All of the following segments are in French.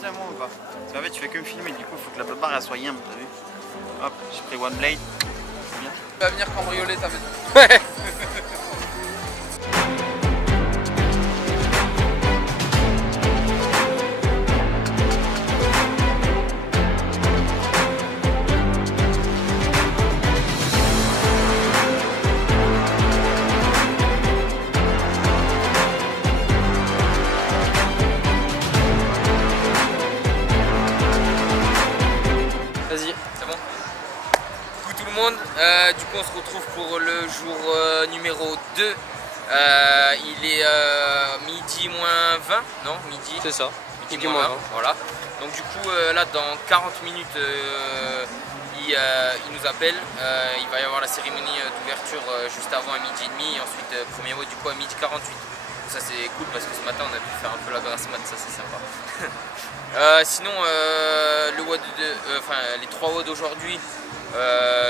commencer à moi ou pas? Parce qu'en fait, tu fais que me filmer, du coup, il faut que la barre elle soit yam, t'as vu? Hop, j'ai pris One Blade. Bien. Tu vas venir cambrioler ta maison. Ouais. Vas-y, c'est bon. Coucou tout le monde, du coup on se retrouve pour le jour numéro 2. Il est midi moins 20, non midi. C'est ça, midi moins 20. Voilà. Donc du coup là dans 40 minutes il nous appelle. Il va y avoir la cérémonie d'ouverture juste avant à midi et demi et ensuite premier mot du coup à midi 48. Ça c'est cool parce que ce matin on a pu faire un peu la grasse mat, ça c'est sympa. Sinon le WOD les 3 WOD d'aujourd'hui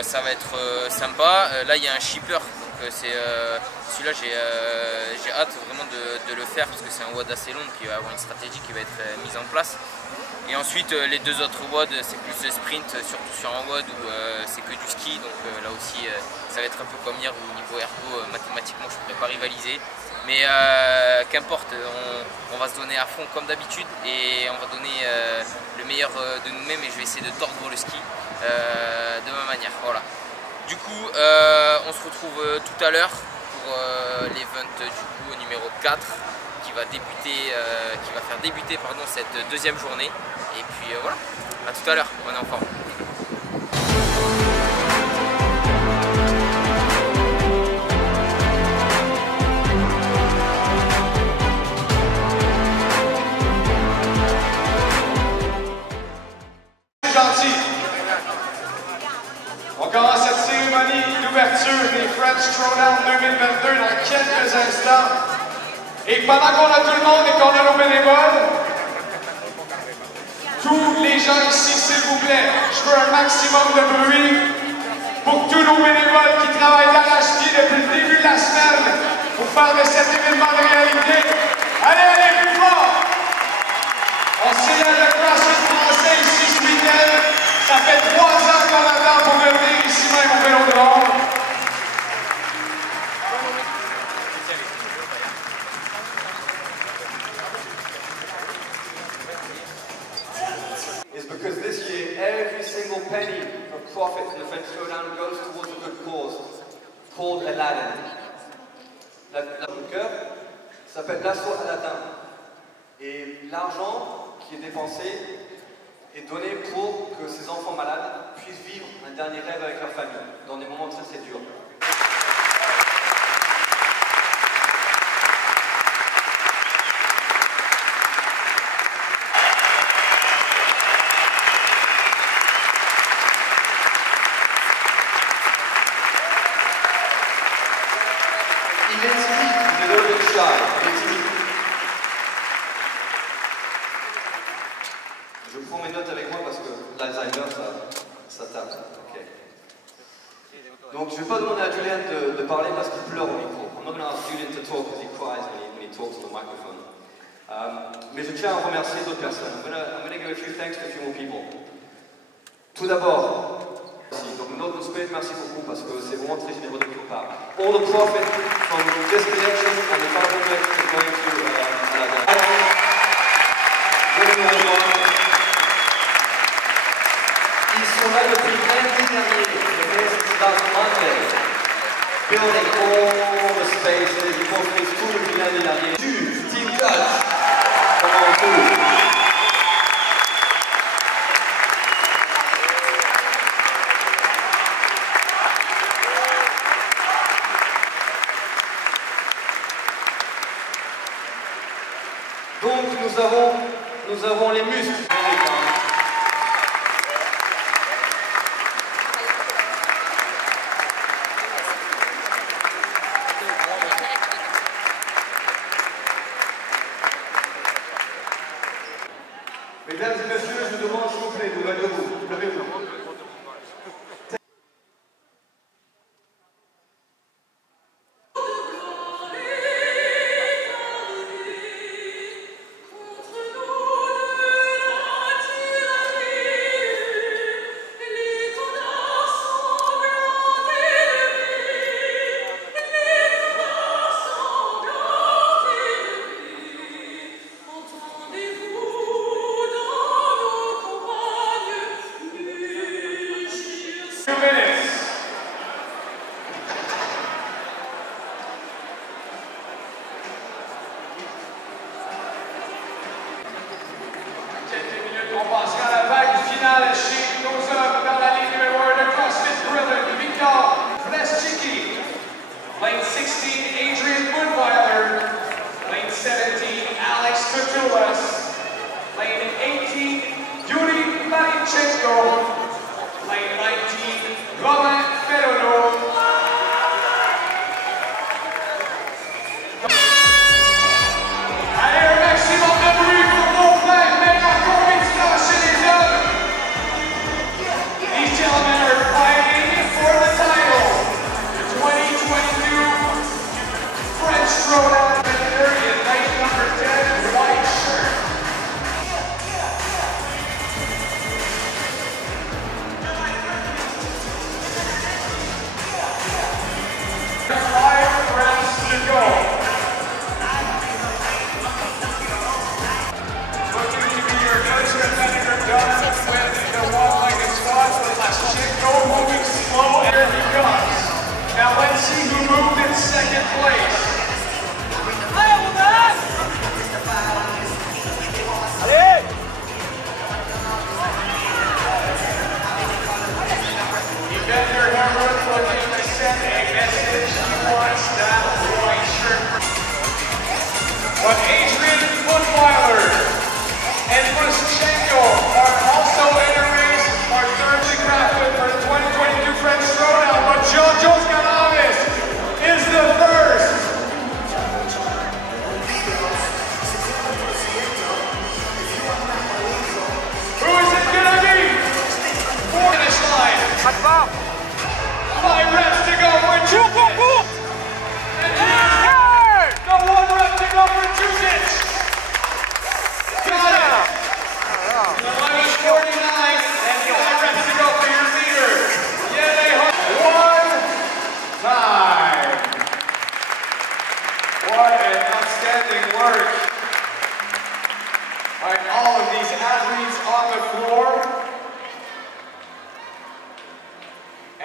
ça va être sympa. Là il y a un shipper, donc celui-là j'ai hâte vraiment de le faire parce que c'est un WOD assez long, qui va avoir une stratégie qui va être mise en place. Et ensuite les 2 autres WOD c'est plus de sprint, surtout sur un WOD où c'est que du ski, donc là aussi ça va être un peu comme hier où au niveau ergo mathématiquement je ne pourrais pas rivaliser. Mais qu'importe, on va se donner à fond comme d'habitude et on va donner le meilleur de nous-mêmes et je vais essayer de tordre le ski de ma manière. Voilà. Du coup, on se retrouve tout à l'heure pour l'event du coup numéro 4 qui va faire débuter cette deuxième journée. Et puis voilà, à tout à l'heure, on est en forme. On commence cette cérémonie d'ouverture des French Throwdown 2022 dans quelques instants. Et pendant qu'on a tout le monde et qu'on a nos bénévoles, tous les gens ici, s'il vous plaît, je veux un maximum de bruit pour tous nos bénévoles qui travaillent d'arrache-pied depuis le début de la semaine pour faire de cet événement de réalité. Allez, plus fort! On célèbre le CrossFit français ici ce week-end. Ça fait 3 ans qu'on attend pour venir ici même au Vélodrome. Is because this year every single penny of profit in the French Showdown goes towards a good cause called Aladdin. Le cœur s'appelle l'assaut Aladdin. Et l'argent qui est dépensé est donné pour que ces enfants malades puissent vivre un dernier rêve avec leur famille dans des moments très très durs. Il est timide, il est little bit shy, il est timide. Je prends mes notes avec moi parce que l'Alzheimer, ça tape. Okay. Donc je ne vais pas demander à Julian de parler parce qu'il pleure au micro. I'm not going to ask Julian to talk because he cries when he talks on the microphone. Mais je tiens à remercier d'autres personnes. I'm going to give a few thanks to a few more people. Tout d'abord, donc notre merci beaucoup parce que c'est vraiment très généreux de votre part. All the profit from this collection and the final collection is going to Aladdin. Ils sont là depuis lundi dernier, last Monday, building all the spaces, ils construisent tout depuis lundi dernier. Team Touch, comment tout. Donc nous avons les muscles. Mesdames et messieurs, je vous demande s'il vous plaît, levez-vous, levez-vous.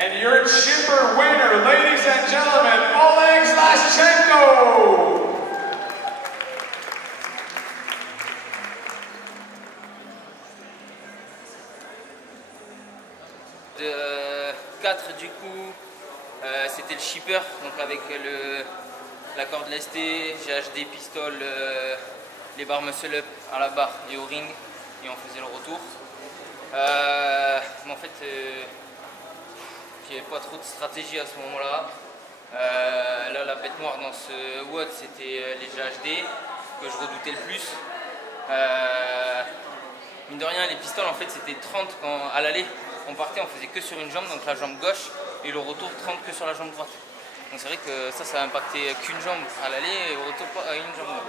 And your chipper winner, ladies and gentlemen, Oleg Zlaschenko. De 4 du coup, c'était le shipper, donc avec la corde lestée, GHD, pistol, les barres muscle up à la barre et au ring, et on faisait le retour. Mais en fait, j'avais pas trop de stratégie à ce moment-là. Là, la bête noire dans ce WOD, c'était les GHD que je redoutais le plus. Mine de rien, les pistoles, en fait, c'était 30 quand à l'aller. On partait, on faisait que sur une jambe, donc la jambe gauche, et le retour 30 que sur la jambe droite. Donc c'est vrai que ça a impacté qu'une jambe à l'aller et au retour pas à une jambe.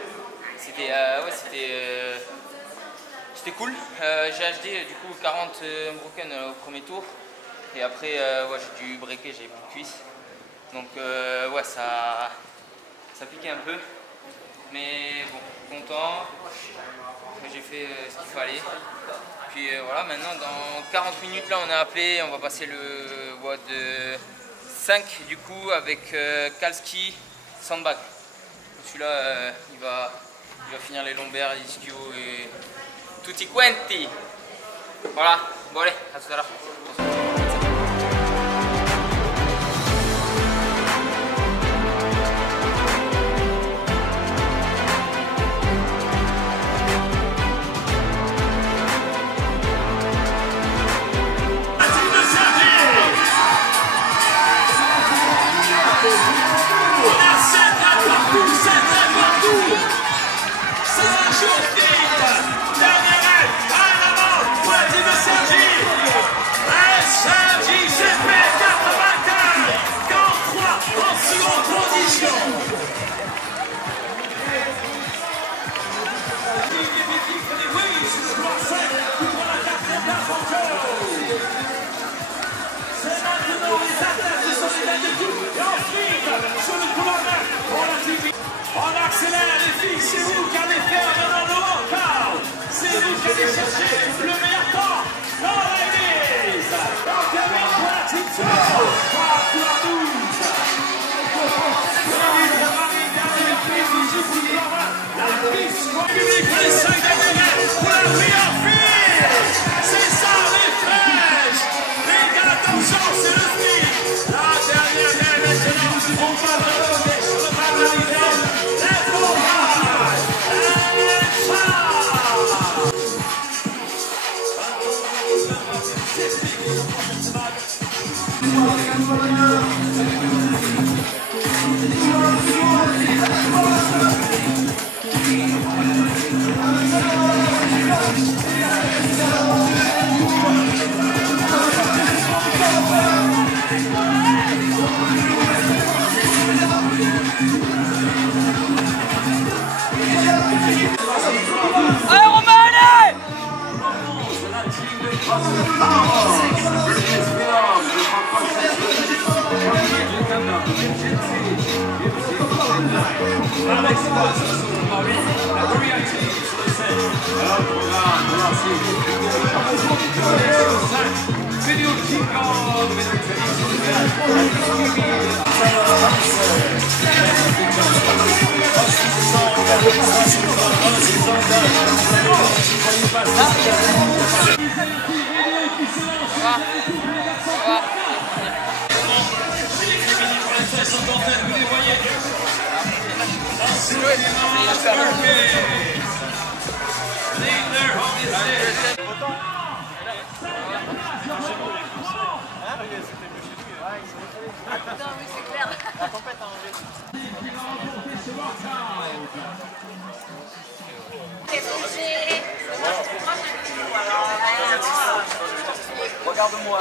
C'était c'était cool. GHD du coup 40 broken au premier tour, et après ouais, j'ai dû breaker, j'ai plus de cuisse. Donc ouais, ça piquait un peu, mais bon, content. J'ai fait ce qu'il fallait. Puis voilà, maintenant dans 40 minutes là on a appelé, on va passer le WOD 5 du coup avec Kalski Sandbag. Celui-là il va finir les lombaires, les ischios et tutti quanti. Voilà, bon allez, à tout à l'heure. On accélère les filles, c'est vous qui allez faire maintenant le encore. C'est vous qui allez chercher le meilleur temps. Non, ladies, on termine pour la team tour. Pour la 12. La piste publique pour les 5 derniers mètres. Pour la meilleure fille. C'est ça les fraîches. Les gars, attention, c'est le speed. La dernière gagne maintenant. On va le donner sur le bas de la ligne. Allez Romain, allez! Non, oui, c'est clair. La tempête a enlevé. Regarde-moi.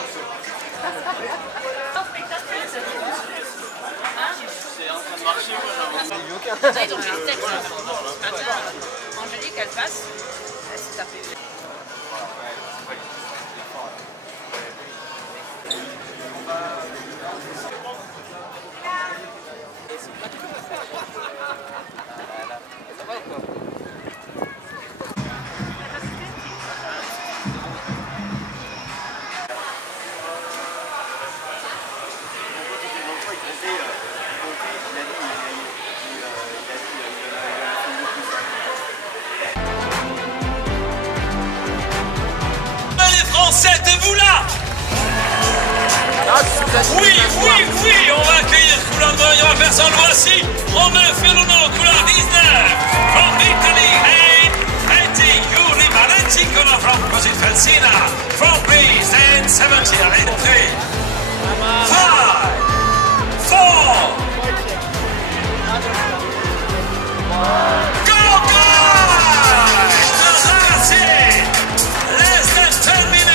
C'est en train de marcher, moi j'avance. Là, ils ont fait un texte. Angélique, elle passe. Elle s'est tapée. Ça va ou quoi? Oui, on va accueillir couleur de il y aura personne, voici Romain Fionono, couleur 19, from Italy, and 80, Yuri Valentico from Cosifensina, from Greece, and 70, and 3, 5, 4, go guys! That's it! Less than 10 minutes!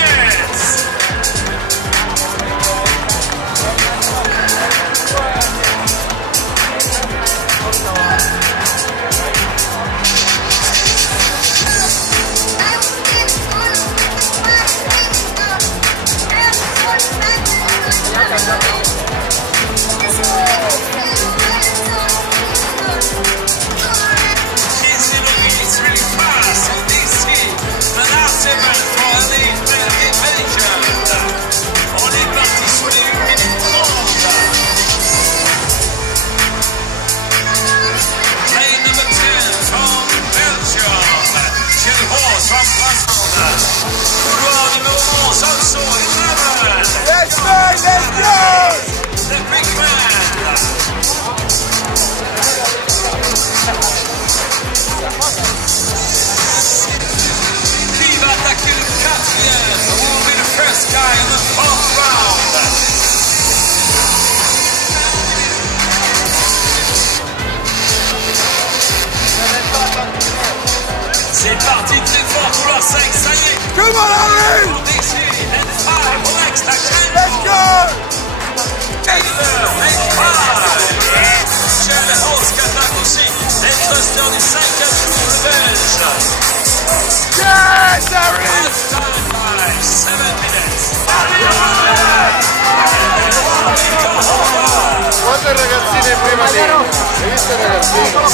C'est parti, très fort, couloir 5, ça y est. Come on, Harry! Pour DC, and 5, pour extra 10. Let's go! Taylor, and 5. Michel Rose qui attaque aussi. Et Thruster du 5e tour, le Belge. Yes, Harry! Time by 7 minutes. Guarda il ragazzino in prima linea. Hai visto il ragazzino?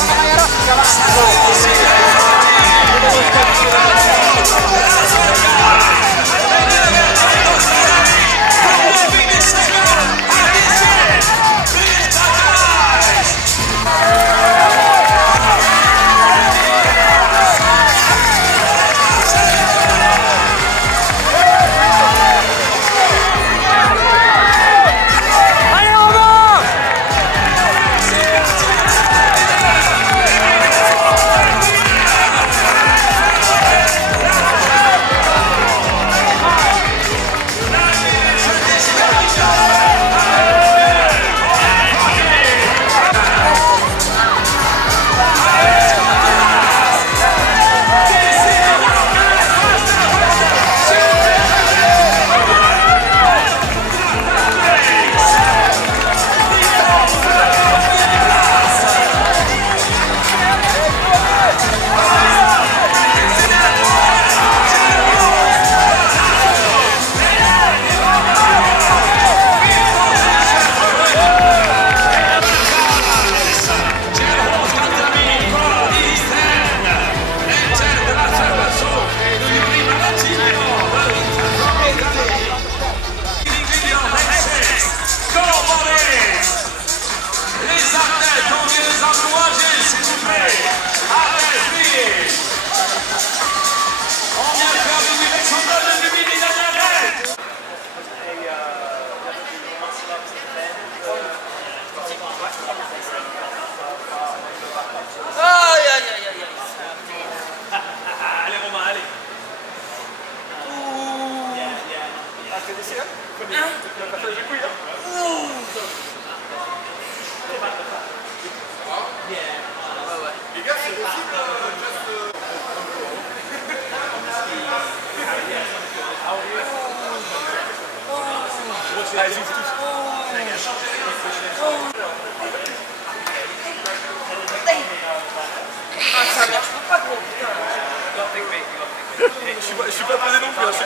Je suis pas posé non plus, je suis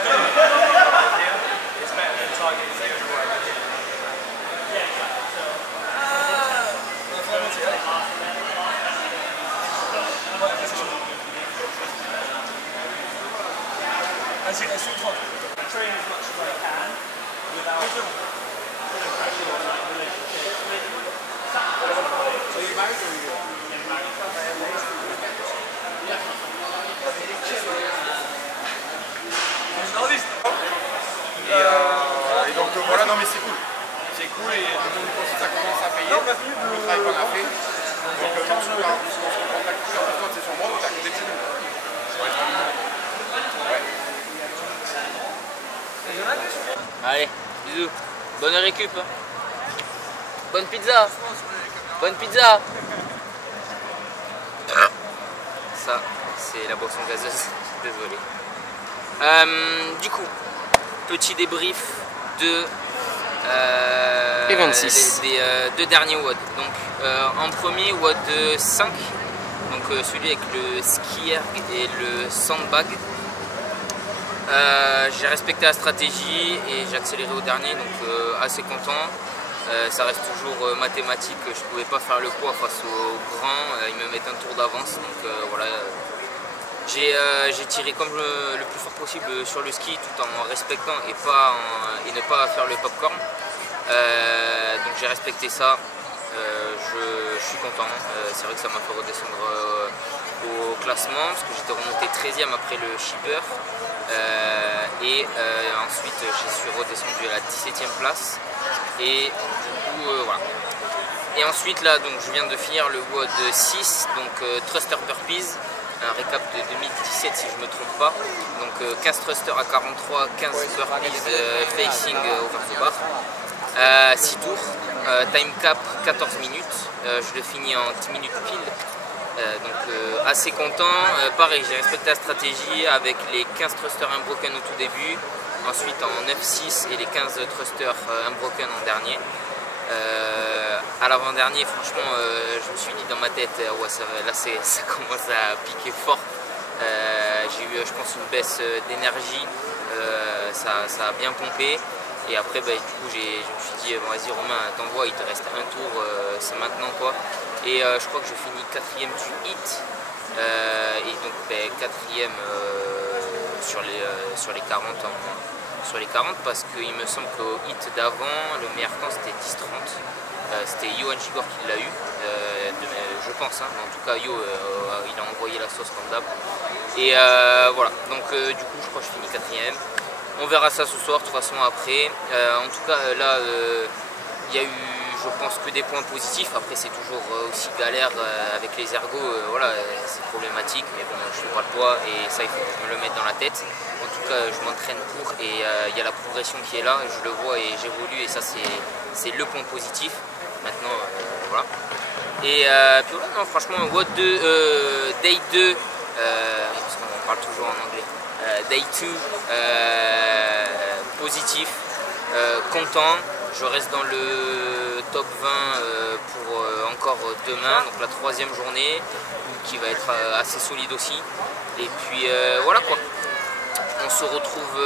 Vas-y, reste sur 30. Train as much as I can without putting pressure on that relationship. So you married or you Et donc voilà, non mais c'est cool. c'est cool et tout le monde pense que ça commence à payer. Le travail qu'on a fait. Donc quand on se contacte plus, en plus toi c'est sur moi, donc t'as que des petits. Allez, bisous. Bonne récup. Hein. Bonne pizza. Bonne pizza. Ça, c'est la boisson gazeuse. Désolé. Du coup, petit débrief de des deux derniers WOD. Donc en premier WOD 5, donc celui avec le ski erg et le sandbag. J'ai respecté la stratégie et j'ai accéléré au dernier, donc assez content. Ça reste toujours mathématique, je ne pouvais pas faire le poids face aux grands, ils me mettent un tour d'avance, donc voilà. J'ai tiré comme le plus fort possible sur le ski tout en respectant et ne pas faire le popcorn. Donc j'ai respecté ça, je suis content. C'est vrai que ça m'a fait redescendre au classement parce que j'étais remonté 13e après le shipper. Ensuite je suis redescendu à la 17e place. Et du coup voilà. Et ensuite là donc je viens de finir le WOD 6, donc thruster burpees. Un récap de 2017 si je ne me trompe pas. Donc 15 thrusters à 43, 15 burpees facing over the bar. 6 tours, time cap 14 minutes. Je le finis en 10 minutes pile. Donc assez content. Pareil, j'ai respecté la stratégie avec les 15 thrusters unbroken au tout début. Ensuite en 9-6 et les 15 thrusters unbroken en dernier. À l'avant-dernier, franchement, je me suis dit dans ma tête, ouais, ça commence à piquer fort. J'ai eu, je pense, une baisse d'énergie, ça a bien pompé. Et après, bah, du coup, je me suis dit, bon, vas-y Romain, t'envoies, il te reste un tour, c'est maintenant quoi. Et je crois que je finis 4e du hit. Et donc, bah, 4e sur les 40 sur les 40 parce qu'il me semble qu'au hit d'avant, le meilleur temps c'était 10-30. C'était Johan Chigor qui l'a eu, je pense, hein. En tout cas Yo il a envoyé la sauce comme d'hab. Et voilà, donc du coup je crois que je finis 4e. On verra ça ce soir de toute façon après. En tout cas là il y a eu je pense que des points positifs. Après c'est toujours aussi galère avec les ergots, voilà, c'est problématique, mais bon je fais pas le poids et ça il faut que je me le mette dans la tête. En tout cas je m'entraîne pour et il y a la progression qui est là, je le vois et j'évolue et ça c'est le point positif. Maintenant voilà. Et puis voilà, non, franchement WOD 2, Day 2, parce qu'on parle toujours en anglais, Day 2, positif, content. Je reste dans le top 20 pour encore demain, donc la 3e journée, qui va être assez solide aussi. Et puis voilà quoi. On se retrouve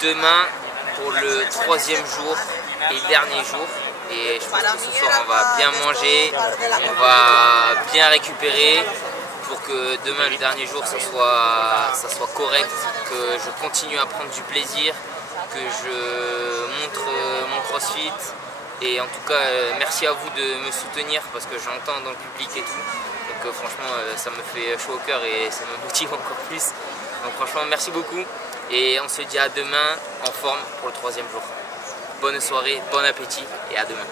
demain pour le 3e jour et dernier jour. Et je pense que ce soir on va bien manger, on va bien récupérer pour que demain le dernier jour ça soit correct, que je continue à prendre du plaisir, que je montre mon crossfit et en tout cas merci à vous de me soutenir parce que j'entends dans le public et tout, donc franchement ça me fait chaud au cœur et ça me motive encore plus, donc franchement merci beaucoup et on se dit à demain en forme pour le 3e jour. Bonne soirée, bon appétit et à demain.